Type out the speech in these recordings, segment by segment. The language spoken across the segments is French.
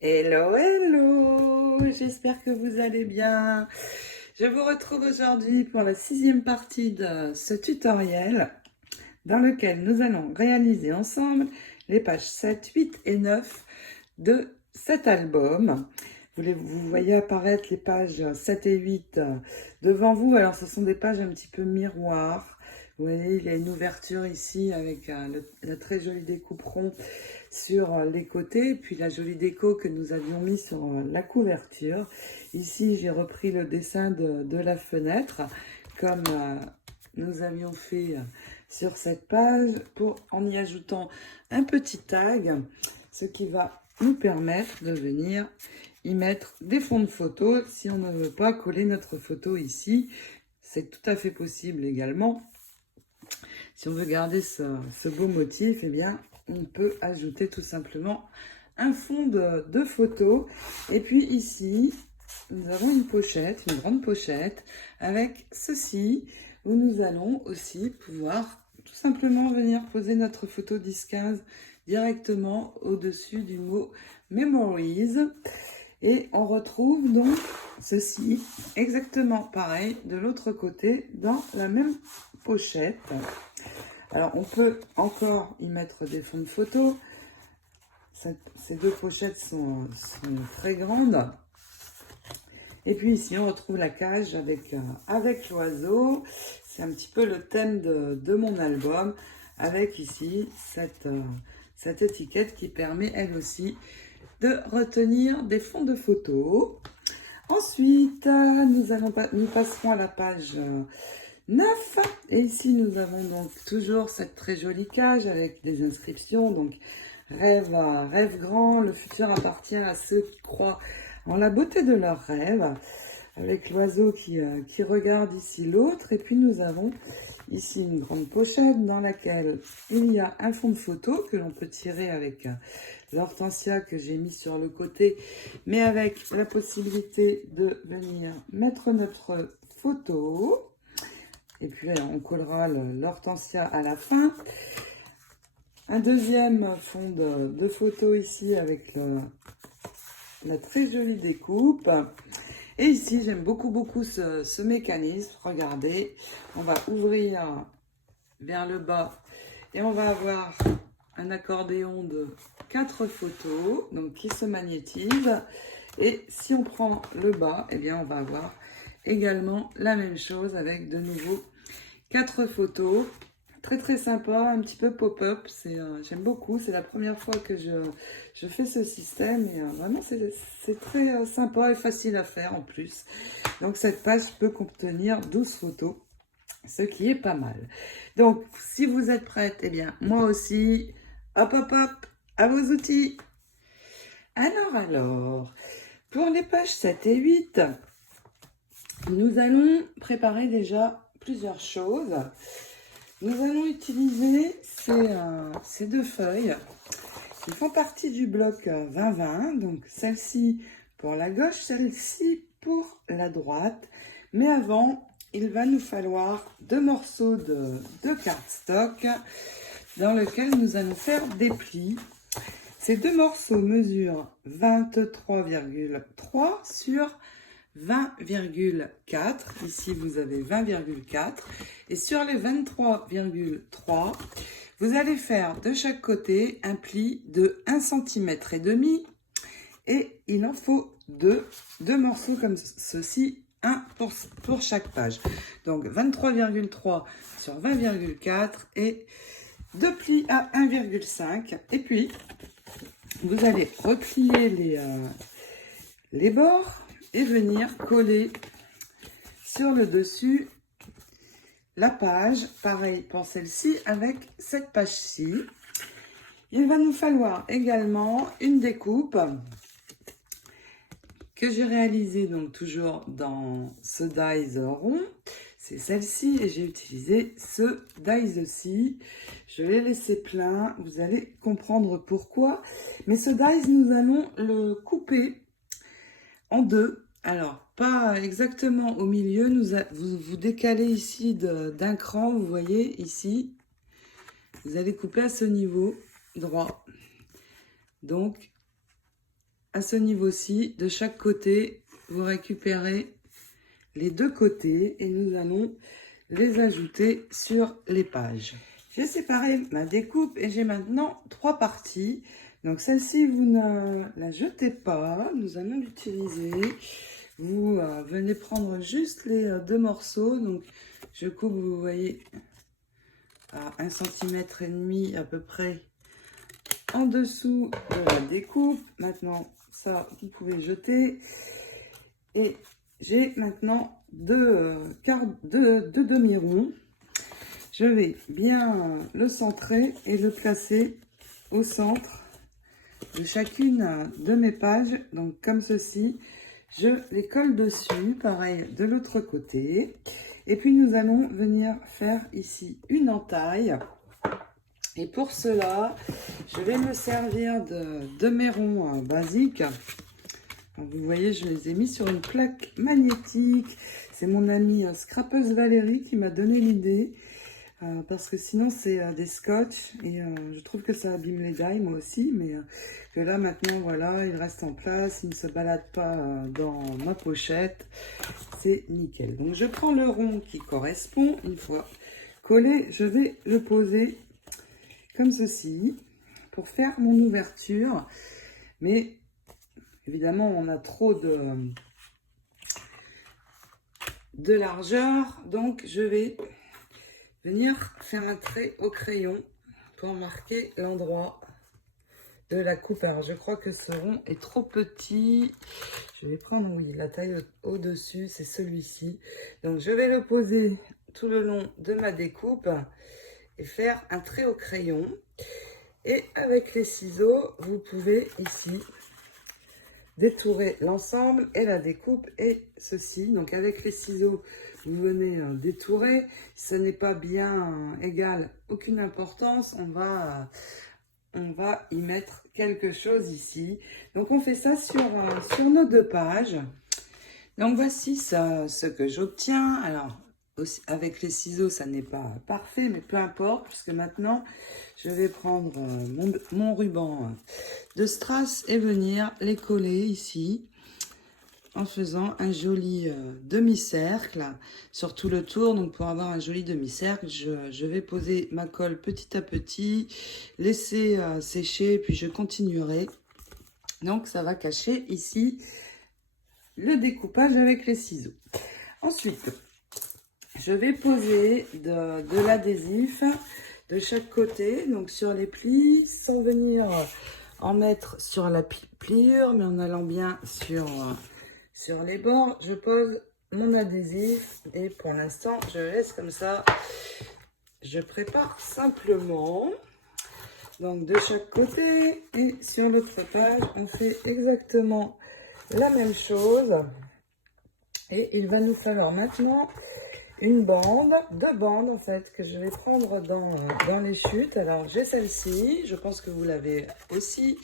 Hello, hello! J'espère que vous allez bien. Je vous retrouve aujourd'hui pour la 6e partie de ce tutoriel dans lequel nous allons réaliser ensemble les pages 7, 8 et 9 de cet album. Vous voyez apparaître les pages 7 et 8 devant vous. Alors, ce sont des pages un petit peu miroirs. Vous voyez, il y a une ouverture ici avec la très jolie découpe rond sur les côtés, puis la jolie déco que nous avions mis sur la couverture. Ici, j'ai repris le dessin de la fenêtre, comme nous avions fait sur cette page, en y ajoutant un petit tag, ce qui va nous permettre de venir y mettre des fonds de photo si on ne veut pas coller notre photo ici. C'est tout à fait possible également. Si on veut garder ce beau motif, eh bien, on peut ajouter tout simplement un fond de photo. Et puis ici, nous avons une pochette, une grande pochette, avec ceci, où nous allons aussi pouvoir tout simplement venir poser notre photo 10-15 directement au-dessus du mot Memories. Et on retrouve donc ceci, exactement pareil, de l'autre côté, dans la même pochette. Alors, on peut encore y mettre des fonds de photo. Ces deux pochettes sont très grandes. Et puis ici, on retrouve la cage avec l'oiseau. C'est un petit peu le thème de mon album, avec ici cette étiquette qui permet, elle aussi, de retenir des fonds de photo. Ensuite, nous passerons à la page 9. Et ici, nous avons donc toujours cette très jolie cage avec des inscriptions. Donc, rêve grand, le futur appartient à ceux qui croient en la beauté de leurs rêves. Avec l'oiseau qui regarde ici l'autre. Et puis, nous avons ici une grande pochette dans laquelle il y a un fond de photo que l'on peut tirer avec l'hortensia que j'ai mis sur le côté, mais avec la possibilité de venir mettre notre photo. Et puis on collera l'hortensia à la fin. Un deuxième fond de photo ici avec la très jolie découpe. Et ici, j'aime beaucoup ce mécanisme. Regardez, on va ouvrir vers le bas et on va avoir un accordéon de 4 photos, donc qui se magnétise. Et si on prend le bas, eh bien, on va avoir également la même chose avec de nouveau 4 photos. Très sympa, un petit peu pop-up, j'aime beaucoup, c'est la première fois que je fais ce système et vraiment c'est très sympa et facile à faire en plus. Donc cette page peut contenir 12 photos, ce qui est pas mal. Donc si vous êtes prête, eh bien moi aussi, hop, à vos outils. Alors, pour les pages 7 et 8, nous allons préparer déjà plusieurs choses. Nous allons utiliser ces deux feuilles qui font partie du bloc 20-20. Donc celle-ci pour la gauche, celle-ci pour la droite. Mais avant, il va nous falloir 2 morceaux de cardstock dans lesquels nous allons faire des plis. Ces 2 morceaux mesurent 23,3 sur 20,4. Ici, vous avez 20,4. Et sur les 23,3, vous allez faire de chaque côté un pli de 1,5 cm. Et il en faut deux morceaux comme ceci, un pour chaque page. Donc 23,3 sur 20,4 et 2 plis à 1,5. Et puis, vous allez replier les bords et venir coller sur le dessus la page. Pareil pour celle-ci avec cette page-ci. Il va nous falloir également une découpe que j'ai réalisée donc toujours dans ce dies rond. C'est celle-ci et j'ai utilisé ce dies-ci. Je l'ai laissé plein, vous allez comprendre pourquoi. Mais ce dies, nous allons le couper en deux. Alors, pas exactement au milieu, vous décalez ici d'un cran, vous voyez ici. Vous allez couper à ce niveau droit. Donc, à ce niveau-ci, de chaque côté, vous récupérez les deux côtés et nous allons les ajouter sur les pages. J'ai séparé ma découpe et j'ai maintenant 3 parties. Donc celle-ci, vous ne la jetez pas, nous allons l'utiliser. Vous venez prendre juste les 2 morceaux. Donc je coupe, vous voyez, à 1,5 cm à peu près en dessous de la découpe. Maintenant, ça, vous pouvez jeter. Et j'ai maintenant deux demi-ronds. Je vais bien le centrer et le placer au centre de chacune de mes pages. Donc comme ceci, je les colle dessus. Pareil de l'autre côté. Et puis nous allons venir faire ici une entaille. Et pour cela, je vais me servir de mes ronds basiques. Donc, vous voyez, je les ai mis sur une plaque magnétique. C'est mon amie scrapeuse Valérie qui m'a donné l'idée. Parce que sinon, c'est des scotch. Et je trouve que ça abîme les die, moi aussi. Mais que là, maintenant, voilà, il reste en place. Il ne se balade pas dans ma pochette. C'est nickel. Donc, je prends le rond qui correspond. Une fois collé, je vais le poser comme ceci pour faire mon ouverture. Mais évidemment, on a trop de largeur, donc je vais venir faire un trait au crayon pour marquer l'endroit de la coupe. Alors, je crois que ce rond est trop petit. Je vais prendre, oui, la taille au-dessus, c'est celui-ci. Donc, je vais le poser tout le long de ma découpe et faire un trait au crayon. Et avec les ciseaux, vous pouvez ici détourer l'ensemble et la découpe et ceci. Donc avec les ciseaux, vous venez détourer. Ce n'est pas bien égal, aucune importance. On va y mettre quelque chose ici. Donc on fait ça sur nos 2 pages. Donc voici ce que j'obtiens. Alors aussi, avec les ciseaux, ça n'est pas parfait, mais peu importe, puisque maintenant, je vais prendre mon ruban de strass et venir les coller ici, en faisant un joli demi-cercle sur tout le tour. Donc pour avoir un joli demi-cercle, je vais poser ma colle petit à petit, laisser sécher, puis je continuerai. Donc ça va cacher ici le découpage avec les ciseaux. Ensuite, je vais poser de l'adhésif de chaque côté, donc sur les plis, sans venir en mettre sur la pliure, mais en allant bien sur les bords. Je pose mon adhésif et pour l'instant, je le laisse comme ça. Je prépare simplement. Donc de chaque côté et sur l'autre page, on fait exactement la même chose. Et il va nous falloir maintenant une bande, 2 bandes en fait, que je vais prendre dans les chutes. Alors j'ai celle-ci, je pense que vous l'avez aussi,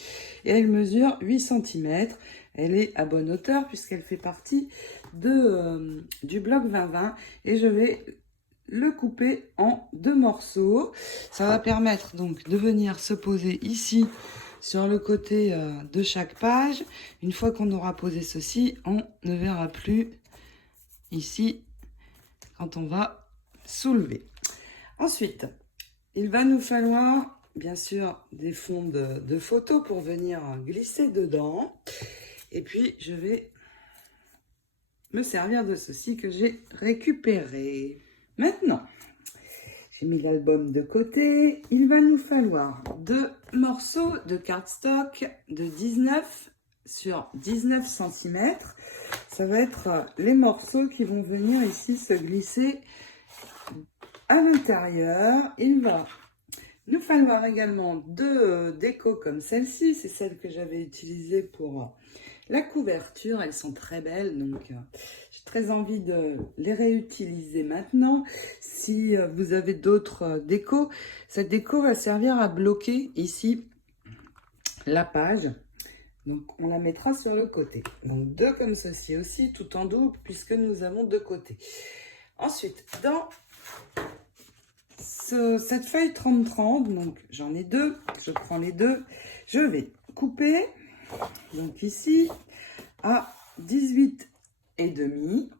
et elle mesure 8 cm. Elle est à bonne hauteur puisqu'elle fait partie du bloc 20-20 et je vais le couper en 2 morceaux. Ça va permettre donc de venir se poser ici sur le côté de chaque page. Une fois qu'on aura posé ceci, on ne verra plus ici quand on va soulever. Ensuite, il va nous falloir bien sûr des fonds de photos pour venir glisser dedans. Et puis, je vais me servir de ceci que j'ai récupéré. Maintenant, j'ai mis l'album de côté. Il va nous falloir 2 morceaux de cardstock de 19 sur 19 cm. Ça va être les morceaux qui vont venir ici se glisser à l'intérieur. Il va nous falloir également 2 décos comme celle-ci. C'est celle que j'avais utilisée pour la couverture. Elles sont très belles, donc j'ai très envie de les réutiliser maintenant. Si vous avez d'autres décos, cette déco va servir à bloquer ici la page. Donc, on la mettra sur le côté. Donc, 2 comme ceci aussi, tout en double, puisque nous avons 2 côtés. Ensuite, dans cette feuille 30-30, donc j'en ai 2, je prends les 2, je vais couper donc ici, à 18,5.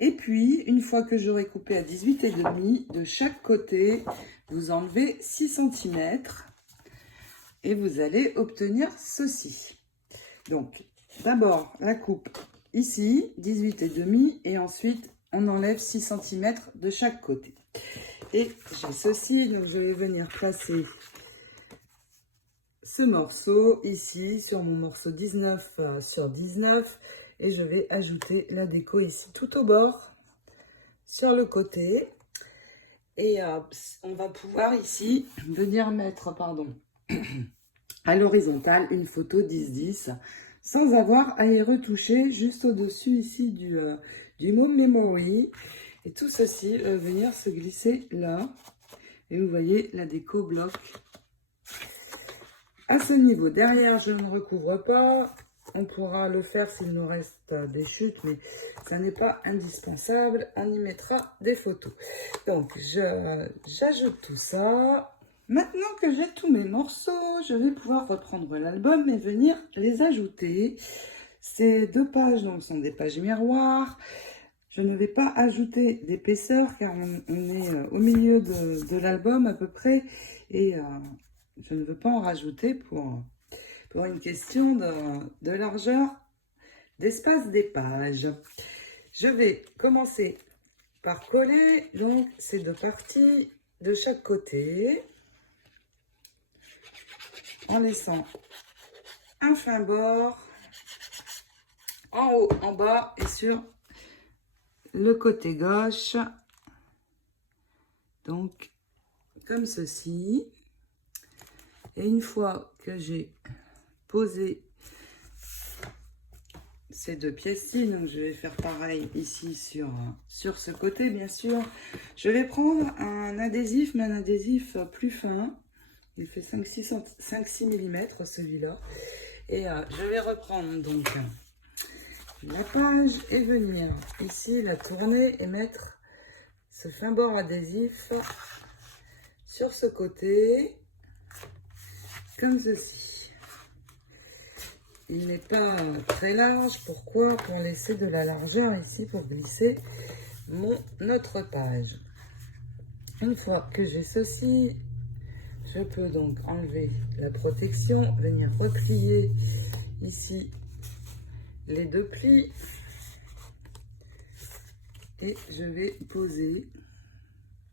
Et puis, une fois que j'aurai coupé à 18,5, de chaque côté, vous enlevez 6 cm et vous allez obtenir ceci. Donc, d'abord, la coupe ici, 18,5, et ensuite, on enlève 6 cm de chaque côté. Et j'ai ceci, donc je vais venir placer ce morceau ici sur mon morceau 19 sur 19 et je vais ajouter la déco ici tout au bord sur le côté et on va pouvoir ici venir mettre à l'horizontale une photo 10-10 sans avoir à y retoucher, juste au dessus ici du mot memory, et tout ceci va venir se glisser là et vous voyez la déco bloque à ce niveau. Derrière, je ne recouvre pas. On pourra le faire s'il nous reste des chutes, mais ça n'est pas indispensable. On y mettra des photos. Donc, j'ajoute tout ça. Maintenant que j'ai tous mes morceaux, je vais pouvoir reprendre l'album et venir les ajouter. Ces 2 pages donc, sont des pages miroirs. Je ne vais pas ajouter d'épaisseur car on est au milieu de l'album à peu près. Et je ne veux pas en rajouter pour une question de largeur d'espace des pages. Je vais commencer par coller donc ces 2 parties de chaque côté en laissant un fin bord en haut, en bas et sur le côté gauche. Donc, comme ceci. Et une fois que j'ai posé ces 2 pièces-ci, donc je vais faire pareil ici sur ce côté, bien sûr. Je vais prendre un adhésif, mais un adhésif plus fin. Il fait 5-6 mm celui-là. Et je vais reprendre donc la page et venir ici la tourner et mettre ce fin bord adhésif sur ce côté. Comme ceci. Il n'est pas très large. Pourquoi? Pour laisser de la largeur ici pour glisser notre page. Une fois que j'ai ceci, je peux donc enlever la protection, venir replier ici les 2 plis et je vais poser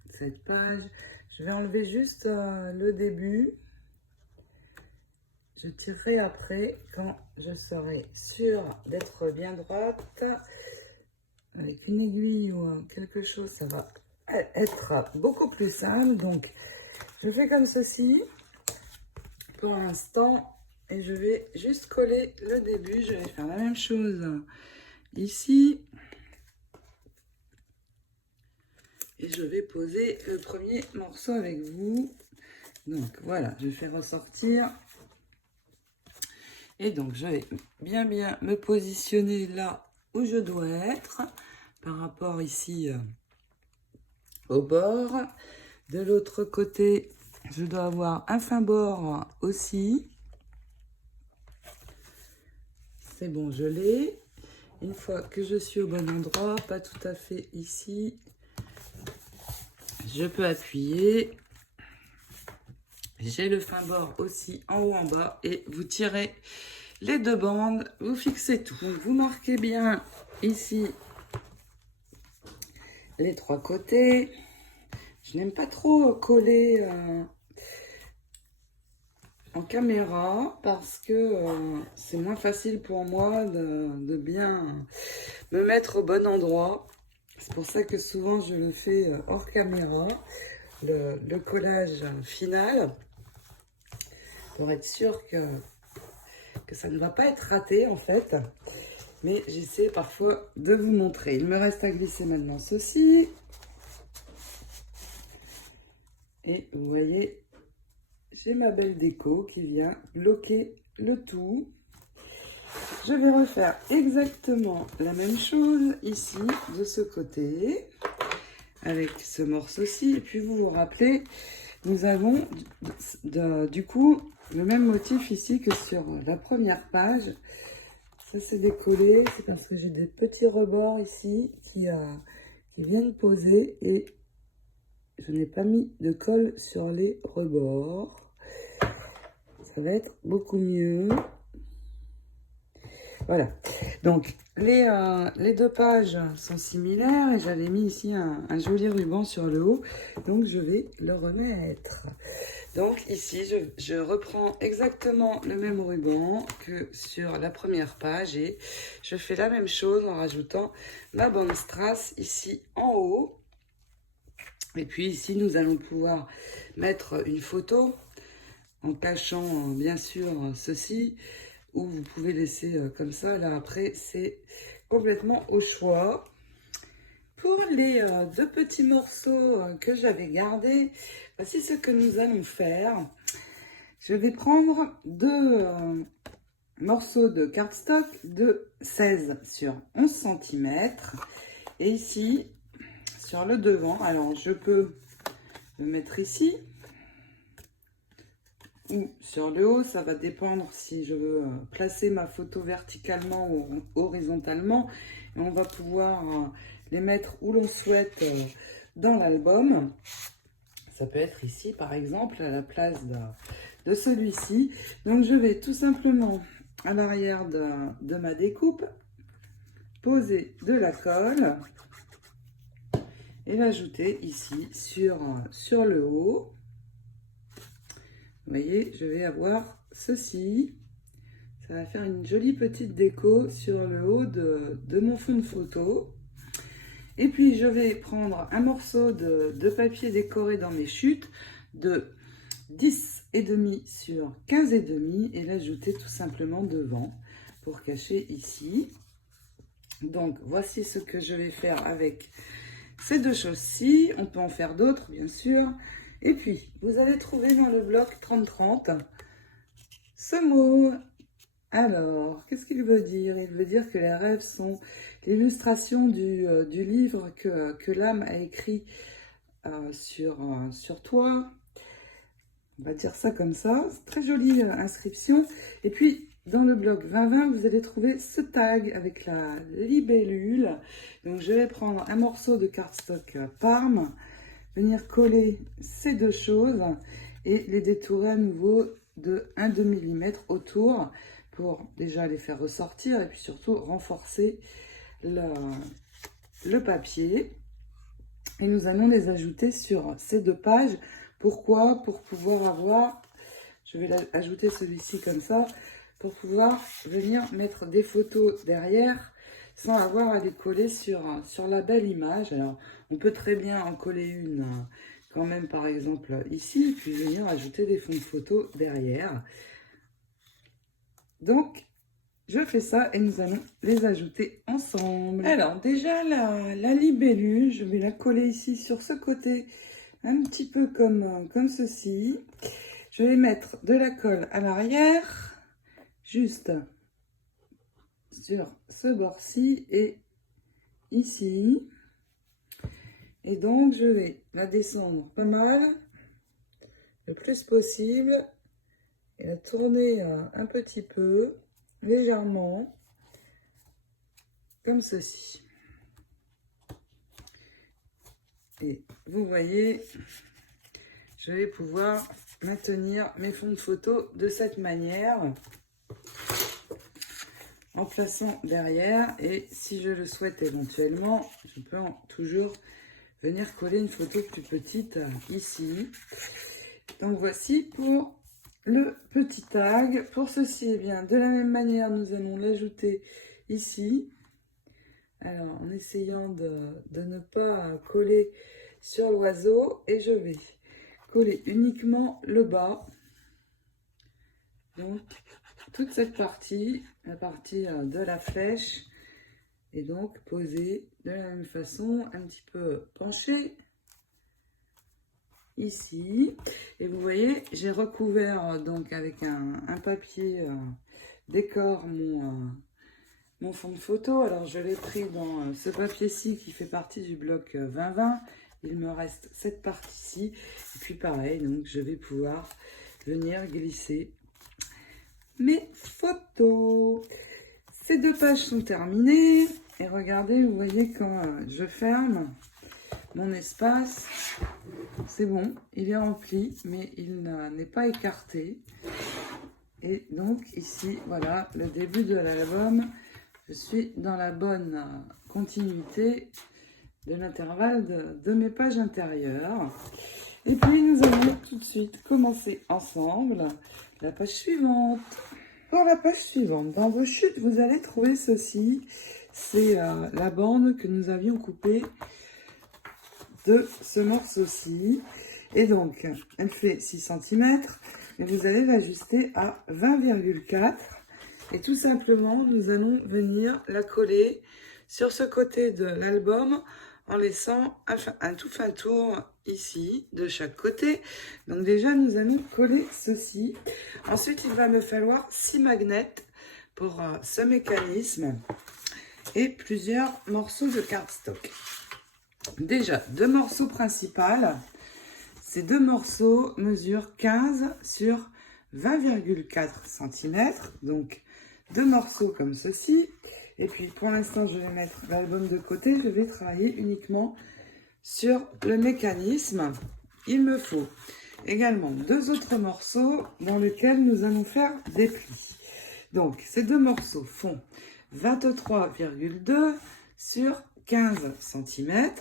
cette page. Je vais enlever juste le début. Je tirerai après quand je serai sûre d'être bien droite. Avec une aiguille ou quelque chose, ça va être beaucoup plus simple. Donc, je fais comme ceci pour l'instant et je vais juste coller le début. Je vais faire la même chose ici. Et je vais poser le premier morceau avec vous. Donc, voilà, je fais ressortir. Et donc, je vais bien me positionner là où je dois être par rapport ici au bord. De l'autre côté, je dois avoir un fin bord aussi. C'est bon, je l'ai. Une fois que je suis au bon endroit, pas tout à fait ici, je peux appuyer. J'ai le fin bord aussi en haut, en bas, et vous tirez les 2 bandes, vous fixez tout. Donc, vous marquez bien ici les 3 côtés. Je n'aime pas trop coller en caméra parce que c'est moins facile pour moi de bien me mettre au bon endroit. C'est pour ça que souvent je le fais hors caméra, le collage final, pour être sûr que ça ne va pas être raté en fait. Mais j'essaie parfois de vous montrer. Il me reste à glisser maintenant ceci. Et vous voyez, j'ai ma belle déco qui vient bloquer le tout. Je vais refaire exactement la même chose ici, de ce côté, avec ce morceau-ci. Et puis vous vous rappelez, nous avons du coup le même motif ici que sur la première page. Ça c'est décollé, c'est parce que j'ai des petits rebords ici qui viennent poser et je n'ai pas mis de colle sur les rebords. Ça va être beaucoup mieux. Voilà, donc les deux pages sont similaires et j'avais mis ici un joli ruban sur le haut, donc je vais le remettre. Donc ici, je reprends exactement le même ruban que sur la première page et je fais la même chose en rajoutant ma bande strass ici en haut. Et puis ici, nous allons pouvoir mettre une photo en cachant bien sûr ceci, ou vous pouvez laisser comme ça. Là après, c'est complètement au choix. Pour les deux petits morceaux que j'avais gardés, voici ce que nous allons faire. Je vais prendre deux morceaux de cardstock de 16 sur 11 cm. Et ici, sur le devant, alors je peux le mettre ici ou sur le haut, ça va dépendre si je veux placer ma photo verticalement ou horizontalement. Et on va pouvoir les mettre où l'on souhaite dans l'album. Ça peut être ici par exemple à la place de celui-ci. Donc je vais tout simplement à l'arrière de ma découpe poser de la colle et l'ajouter ici sur le haut. Vous voyez, je vais avoir ceci. Ça va faire une jolie petite déco sur le haut de mon fond de photo. Et puis, je vais prendre un morceau de papier décoré dans mes chutes de 10,5 sur 15,5 et l'ajouter tout simplement devant pour cacher ici. Donc, voici ce que je vais faire avec ces deux choses-ci. On peut en faire d'autres, bien sûr. Et puis, vous allez trouver dans le bloc 3030 ce mot. Alors, qu'est-ce qu'il veut dire? Il veut dire que les rêves sont l'illustration du livre que l'âme a écrit sur toi. On va dire ça comme ça. C'est très jolie inscription. Et puis, dans le bloc 2020, vous allez trouver ce tag avec la libellule. Donc, je vais prendre un morceau de cardstock Parme, venir coller ces deux choses et les détourer à nouveau de 1/2 mm autour pour déjà les faire ressortir et puis surtout renforcer le papier. Et nous allons les ajouter sur ces deux pages. Pourquoi? Pour pouvoir avoir, je vais ajouter celui-ci comme ça, pour pouvoir venir mettre des photos derrière sans avoir à les coller sur la belle image. Alors, on peut très bien en coller une quand même, par exemple, ici, puis venir ajouter des fonds de photos derrière. Donc, je fais ça et nous allons les ajouter ensemble. Alors, déjà, la libellule, je vais la coller ici sur ce côté, un petit peu comme ceci. Je vais mettre de la colle à l'arrière, juste sur ce bord-ci et ici. Et donc, je vais la descendre pas mal, le plus possible, et la tourner un petit peu, légèrement, comme ceci. Et vous voyez, je vais pouvoir maintenir mes fonds de photo de cette manière, en plaçant derrière. Et si je le souhaite éventuellement, je peux toujours venir coller une photo plus petite ici. Donc voici pour le petit tag. Pour ceci, eh bien, de la même manière, nous allons l'ajouter ici. Alors, en essayant de ne pas coller sur l'oiseau, et je vais coller uniquement le bas. Donc, toute cette partie, la partie de la flèche, et donc poser de la même façon, un petit peu penché ici. Et vous voyez, j'ai recouvert donc avec un papier décor mon fond de photo. Alors je l'ai pris dans ce papier-ci qui fait partie du bloc 2020. Il me reste cette partie-ci. Et puis pareil, donc je vais pouvoir venir glisser mes photos. Ces 2 pages sont terminées. Et regardez, vous voyez quand je ferme mon espace, c'est bon, il est rempli, mais il n'est pas écarté. Et donc ici, voilà, le début de l'album. Je suis dans la bonne continuité de l'intervalle de mes pages intérieures. Et puis nous allons tout de suite commencer ensemble la page suivante. Pour la page suivante, dans vos chutes, vous allez trouver ceci. C'est la bande que nous avions coupée de ce morceau-ci. Et donc, elle fait 6 cm, mais vous allez l'ajuster à 20,4. Et tout simplement, nous allons venir la coller sur ce côté de l'album en laissant un tout fin tour ici, de chaque côté. Donc déjà, nous allons coller ceci. Ensuite, il va me falloir 6 magnets pour ce mécanisme et plusieurs morceaux de cardstock. Déjà, 2 morceaux principaux. Ces 2 morceaux mesurent 15 sur 20,4 cm. Donc, 2 morceaux comme ceci. Et puis, pour l'instant, je vais mettre l'album de côté. Je vais travailler uniquement sur le mécanisme. Il me faut également 2 autres morceaux dans lesquels nous allons faire des plis. Donc, ces 2 morceaux font 23,2 sur 15 cm.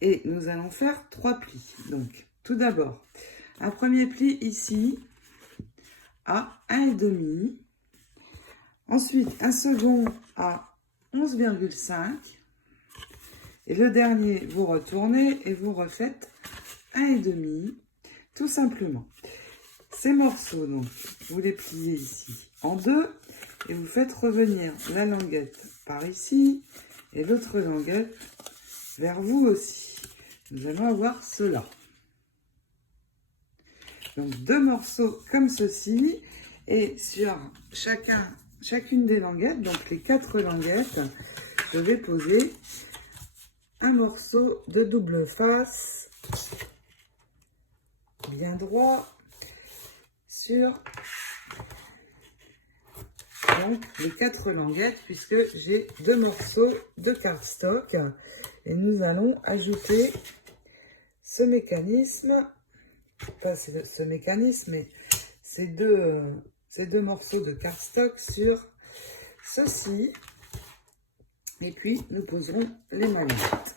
Et nous allons faire 3 plis. Donc, tout d'abord, un premier pli ici à 1,5. Ensuite, un second à 11,5. Et le dernier, vous retournez et vous refaites 1,5. Tout simplement. Ces morceaux, donc, vous les pliez ici en 2. Et vous faites revenir la languette par ici. Et l'autre languette vers vous aussi. Nous allons avoir cela. Donc 2 morceaux comme ceci. Et sur chacune des languettes, donc les 4 languettes, je vais poser un morceau de double face, bien droit, sur donc les 4 languettes, puisque j'ai 2 morceaux de cardstock. Et nous allons ajouter ce mécanisme, pas ce mécanisme, mais ces deux morceaux de cardstock sur ceci. Et puis, nous poserons les magnettes.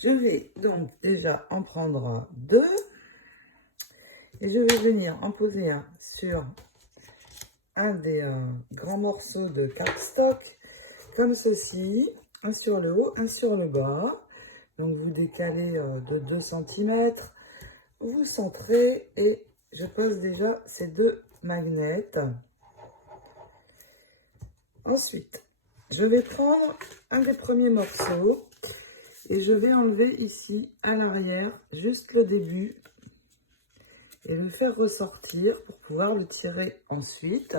Je vais donc déjà en prendre 2. Et je vais venir en poser un sur un des grands morceaux de cardstock, comme ceci. Un sur le haut, un sur le bas. Donc, vous décalez de 2 cm. Vous centrez et je pose déjà ces 2 magnets. Ensuite, je vais prendre un des premiers morceaux et je vais enlever ici à l'arrière juste le début et le faire ressortir pour pouvoir le tirer ensuite.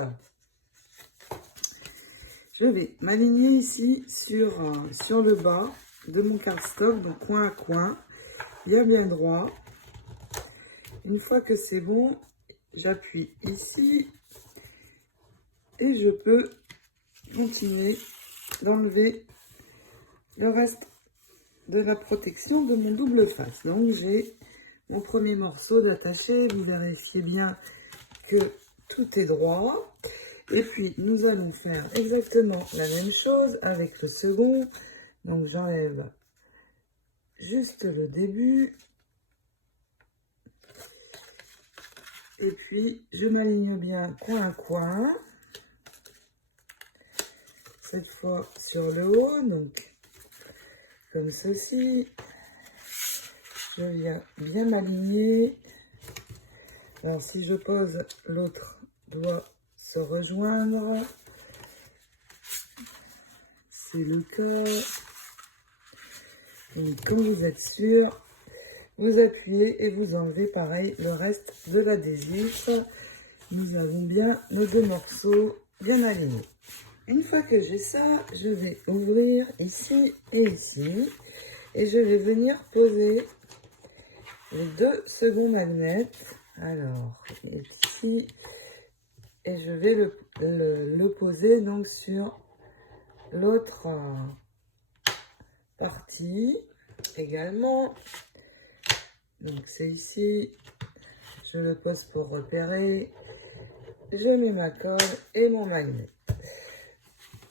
Je vais m'aligner ici sur le bas de mon cardstock, donc coin à coin, bien droit. Une fois que c'est bon, j'appuie ici et je peux continuer d'enlever le reste de la protection de mon double face. Donc j'ai mon premier morceau d'attaché, vous vérifiez bien que tout est droit. Et puis nous allons faire exactement la même chose avec le second. Donc j'enlève juste le début. Et puis je m'aligne bien coin à coin. Cette fois sur le haut, donc comme ceci. Je viens bien m'aligner. Alors si je pose, l'autre doit se rejoindre. C'est le cas. Et quand vous êtes sûr, vous appuyez et vous enlevez pareil le reste de l'adhésif. Nous avons bien nos 2 morceaux bien alignés. Une fois que j'ai ça, je vais ouvrir ici et ici. Et je vais venir poser les 2 seconds magnets. Alors, ici et je vais le poser donc sur l'autre partie également. Donc c'est ici, je le pose pour repérer, je mets ma colle et mon magnet.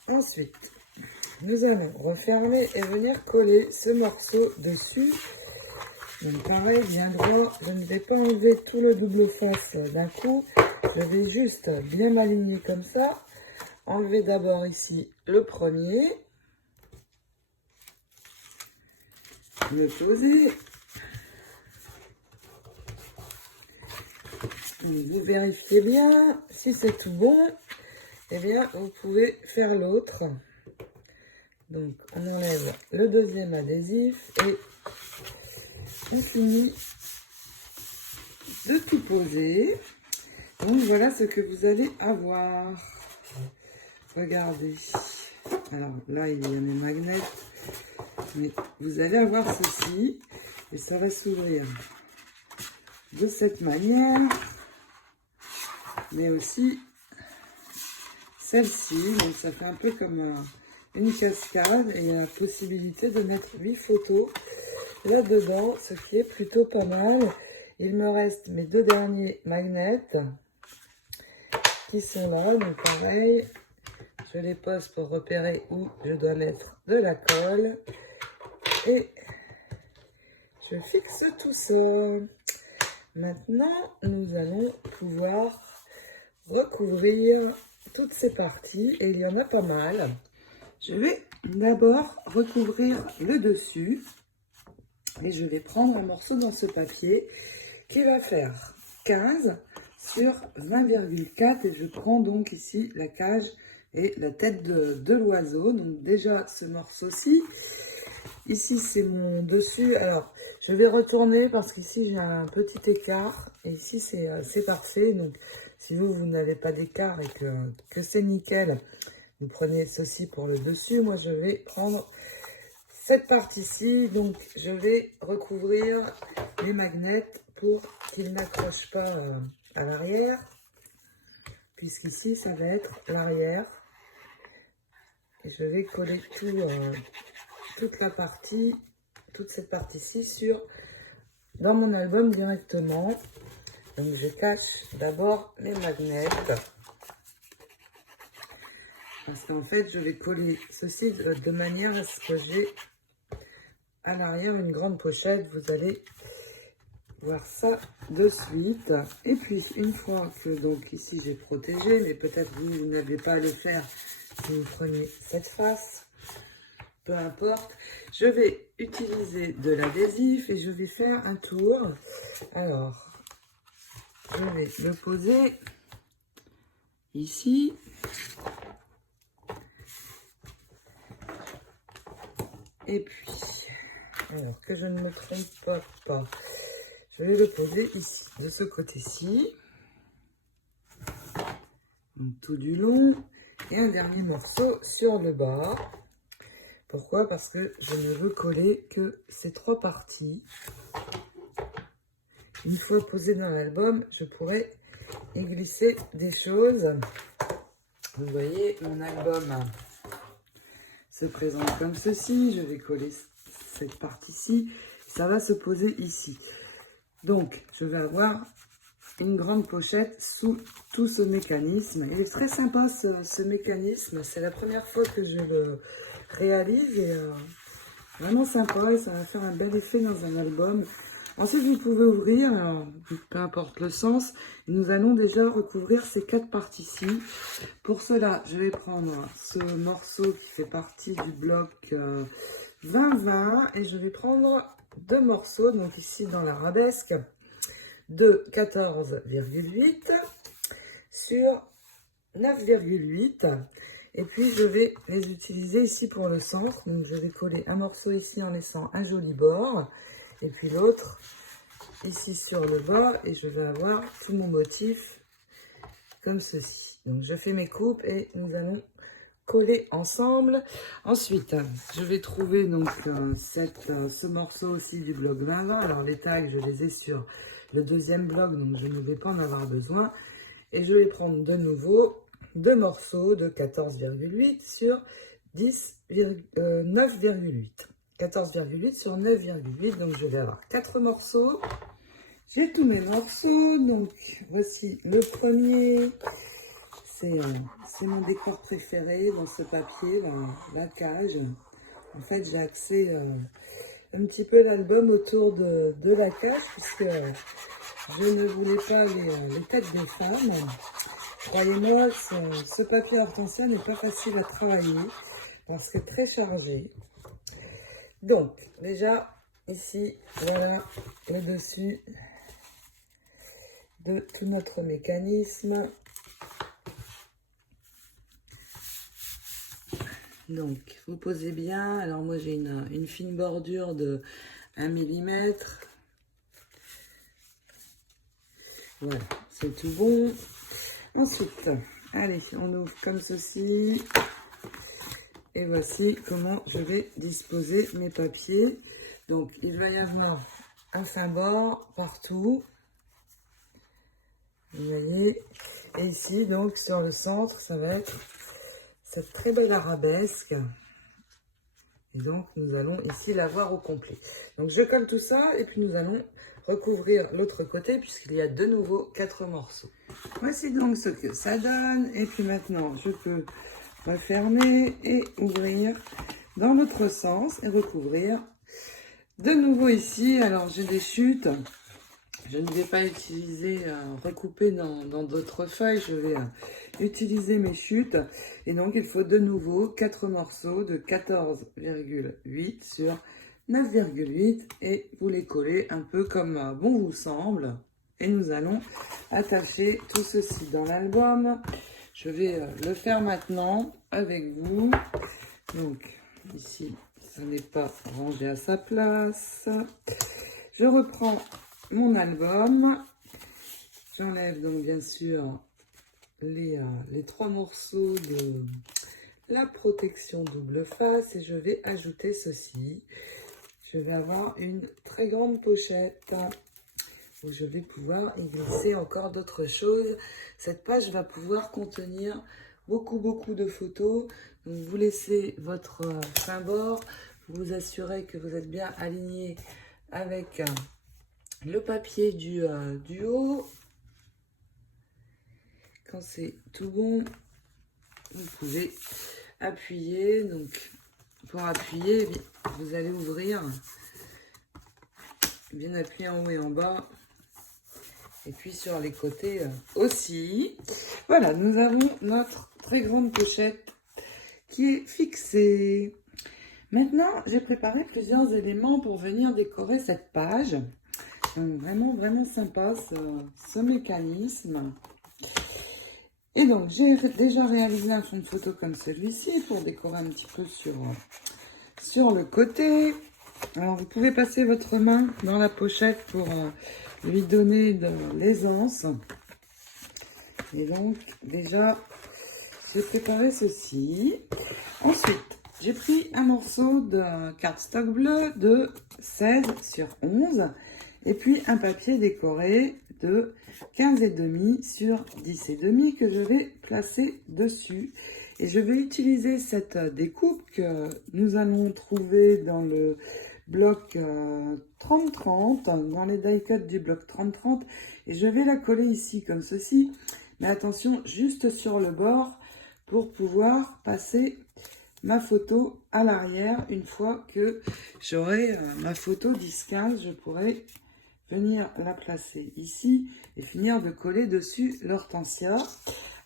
Ensuite, nous allons refermer et venir coller ce morceau dessus. Donc pareil, bien droit, je ne vais pas enlever tout le double face d'un coup, je vais juste bien m'aligner comme ça. Enlever d'abord ici le premier, le poser. Vous vérifiez bien, si c'est tout bon, eh bien vous pouvez faire l'autre. Donc on enlève le deuxième adhésif et on finit de tout poser. Donc voilà ce que vous allez avoir. Regardez. Alors là il y a mes magnets, mais vous allez avoir ceci et ça va s'ouvrir de cette manière, mais aussi celle-ci. Donc ça fait un peu comme une cascade et il y a la possibilité de mettre 8 photos là-dedans, ce qui est plutôt pas mal. Il me reste mes 2 derniers magnets qui sont là, donc pareil, je les pose pour repérer où je dois mettre de la colle et je fixe tout ça. Maintenant, nous allons pouvoir recouvrir toutes ces parties et il y en a pas mal. Je vais d'abord recouvrir le dessus et je vais prendre un morceau dans ce papier qui va faire 15 sur 20,4 et je prends donc ici la cage et la tête de l'oiseau. Donc déjà ce morceau-ci, ici c'est mon dessus. Alors je vais retourner parce qu'ici j'ai un petit écart et ici c'est parfait. Donc si vous n'avez pas d'écart et que c'est nickel, vous prenez ceci pour le dessus. Moi je vais prendre cette partie-ci, donc je vais recouvrir les magnets pour qu'ils n'accrochent pas à l'arrière, puisqu'ici ça va être l'arrière. Et je vais coller toute la partie, toute cette partie-ci dans mon album directement. Donc je cache d'abord les magnets. Parce qu'en fait, je vais coller ceci de manière à ce que j'ai à l'arrière une grande pochette. Vous allez voir ça de suite. Et puis, une fois que donc ici j'ai protégé, mais peut-être vous n'avez pas à le faire si vous prenez cette face, peu importe, je vais utiliser de l'adhésif et je vais faire un tour. Alors, je vais le poser ici. Et puis, alors que je ne me trompe pas, je vais le poser ici, de ce côté-ci. Donc tout du long. Et un dernier morceau sur le bas. Pourquoi? Parce que je ne veux coller que ces 3 parties. Une fois posé dans l'album, je pourrais y glisser des choses. Vous voyez, mon album se présente comme ceci. Je vais coller cette partie-ci. Ça va se poser ici. Donc, je vais avoir une grande pochette sous tout ce mécanisme. Il est très sympa ce mécanisme. C'est la première fois que je le réalise et vraiment sympa. Et ça va faire un bel effet dans un album. Ensuite, vous pouvez ouvrir, peu importe le sens. Nous allons déjà recouvrir ces 4 parties-ci. Pour cela, je vais prendre ce morceau qui fait partie du bloc 20-20 et je vais prendre 2 morceaux, donc ici dans l'arabesque, de 14,8 sur 9,8. Et puis, je vais les utiliser ici pour le centre. Donc, je vais coller un morceau ici en laissant un joli bord. Et puis l'autre ici sur le bas et je vais avoir tout mon motif comme ceci. Donc je fais mes coupes et nous allons coller ensemble. Ensuite, je vais trouver donc ce morceau aussi du bloc 20. Alors les tags, je les ai sur le deuxième bloc, donc je ne vais pas en avoir besoin. Et je vais prendre de nouveau 2 morceaux de 14,8 sur 9,8. 14,8 sur 9,8. Donc je vais avoir 4 morceaux. J'ai tous mes morceaux. Donc voici le premier. C'est mon décor préféré dans ce papier, la cage. En fait, j'ai axé un petit peu l'album autour de la cage puisque je ne voulais pas les têtes des femmes. Croyez-moi, ce papier hortensia n'est pas facile à travailler parce que très chargé. Donc, déjà, ici, voilà le dessus de tout notre mécanisme. Donc, vous posez bien. Alors, moi, j'ai une fine bordure de 1 mm. Voilà, c'est tout bon. Ensuite, allez, on ouvre comme ceci. Et voici comment je vais disposer mes papiers. Donc, il va y avoir un fin bord partout. Vous voyez. Et ici, donc, sur le centre, ça va être cette très belle arabesque. Et donc, nous allons ici l'avoir au complet. Donc, je colle tout ça et puis nous allons recouvrir l'autre côté puisqu'il y a de nouveau 4 morceaux. Voici donc ce que ça donne. Et puis maintenant, je peux refermer et ouvrir dans l'autre sens et recouvrir de nouveau ici. Alors, j'ai des chutes. Je ne vais pas utiliser, recouper dans d'autres feuilles. Je vais utiliser mes chutes. Et donc, il faut de nouveau 4 morceaux de 14,8 sur 9,8. Et vous les collez un peu comme bon vous semble. Et nous allons attacher tout ceci dans l'album. Je vais le faire maintenant avec vous. Donc, ici, ça n'est pas rangé à sa place. Je reprends mon album. J'enlève donc bien sûr les 3 morceaux de la protection double face et je vais ajouter ceci. Je vais avoir une très grande pochette où je vais pouvoir y glisser encore d'autres choses. Cette page va pouvoir contenir beaucoup de photos. Donc vous laissez votre fin bord, vous assurez que vous êtes bien aligné avec le papier du haut. Quand c'est tout bon, vous pouvez appuyer. Donc pour appuyer, vous allez ouvrir, bien appuyer en haut et en bas. Et puis sur les côtés aussi. Voilà, nous avons notre très grande pochette qui est fixée. Maintenant, j'ai préparé plusieurs éléments pour venir décorer cette page. Vraiment sympa ce mécanisme. Et donc, j'ai déjà réalisé un fond de photo comme celui-ci pour décorer un petit peu sur le côté. Alors, vous pouvez passer votre main dans la pochette pour lui donner de l'aisance. Et donc, déjà, j'ai préparé ceci. Ensuite, j'ai pris un morceau de cardstock bleu de 16 sur 11. Et puis, un papier décoré de 15,5 sur 10,5 que je vais placer dessus. Et je vais utiliser cette découpe que nous allons trouver dans le bloc 30-30, dans les die cuts du bloc 30-30. Et je vais la coller ici comme ceci. Mais attention, juste sur le bord pour pouvoir passer ma photo à l'arrière. Une fois que j'aurai ma photo 10-15, je pourrai venir la placer ici et finir de coller dessus l'hortensia.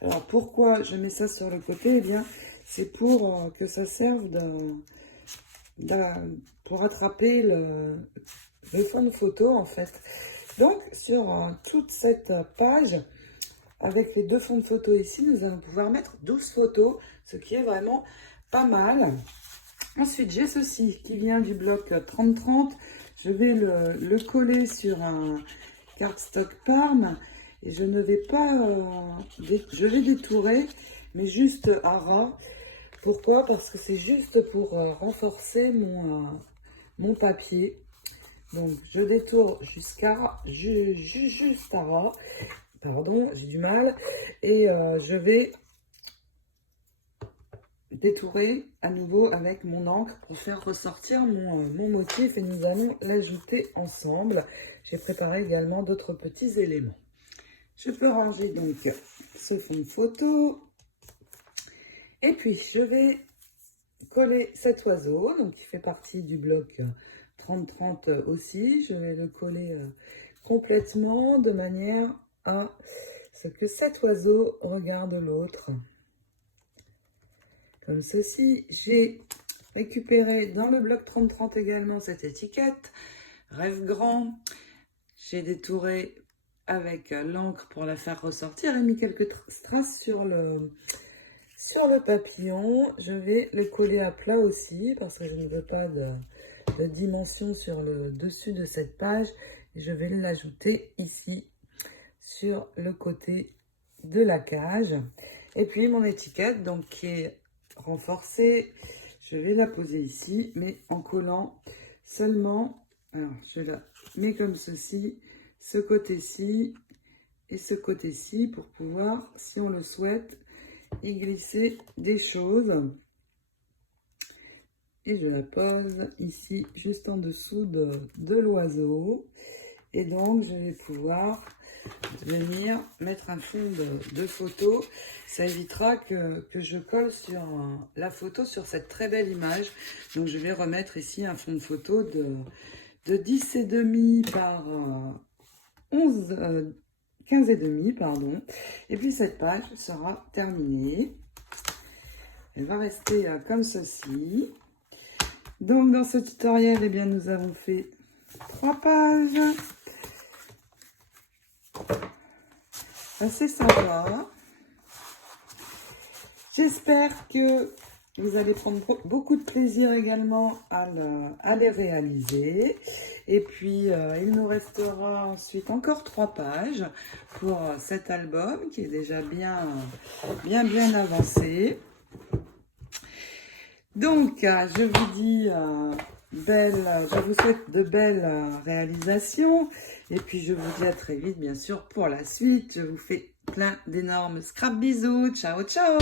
Alors pourquoi je mets ça sur le côté? Eh bien, c'est pour que ça serve pour attraper le fond de photo en fait. Donc sur toute cette page, avec les 2 fonds de photo ici, nous allons pouvoir mettre 12 photos, ce qui est vraiment pas mal. Ensuite, j'ai ceci qui vient du bloc 30-30. Je vais le coller sur un cardstock Parme et je ne vais pas, je vais détourer, mais juste à ras. Pourquoi? Parce que c'est juste pour renforcer mon papier. Donc, je détourne juste à ras Pardon, j'ai du mal. Et je vais détourer à nouveau avec mon encre pour faire ressortir mon motif et nous allons l'ajouter ensemble. J'ai préparé également d'autres petits éléments. Je peux ranger donc ce fond de photo et puis je vais coller cet oiseau, donc qui fait partie du bloc 30-30 aussi. Je vais le coller complètement de manière à ce que cet oiseau regarde l'autre. Comme ceci, j'ai récupéré dans le bloc 30-30 également cette étiquette. Rêve grand. J'ai détouré avec l'encre pour la faire ressortir et mis quelques strass sur le papillon. Je vais le coller à plat aussi parce que je ne veux pas de dimension sur le dessus de cette page. Je vais l'ajouter ici sur le côté de la cage. Et puis mon étiquette donc qui est renforcée, je vais la poser ici mais en collant seulement. Alors je la mets comme ceci, ce côté-ci et ce côté-ci pour pouvoir, si on le souhaite, y glisser des choses. Et je la pose ici juste en dessous de l'oiseau. Et donc je vais pouvoir venir mettre un fond de photo. Ça évitera que je colle sur la photo sur cette très belle image. Donc je vais remettre ici un fond de photo de 10,5 par 15,5 pardon. Et puis cette page sera terminée. Elle va rester comme ceci. Donc dans ce tutoriel, eh bien, nous avons fait 3 pages. Assez sympa. J'espère que vous allez prendre beaucoup de plaisir également à les réaliser. Et puis, il nous restera ensuite encore 3 pages pour cet album qui est déjà bien avancé. Donc, je vous dis je vous souhaite de belles réalisations. Et puis, je vous dis à très vite, bien sûr, pour la suite. Je vous fais plein d'énormes scrap bisous. Ciao, ciao!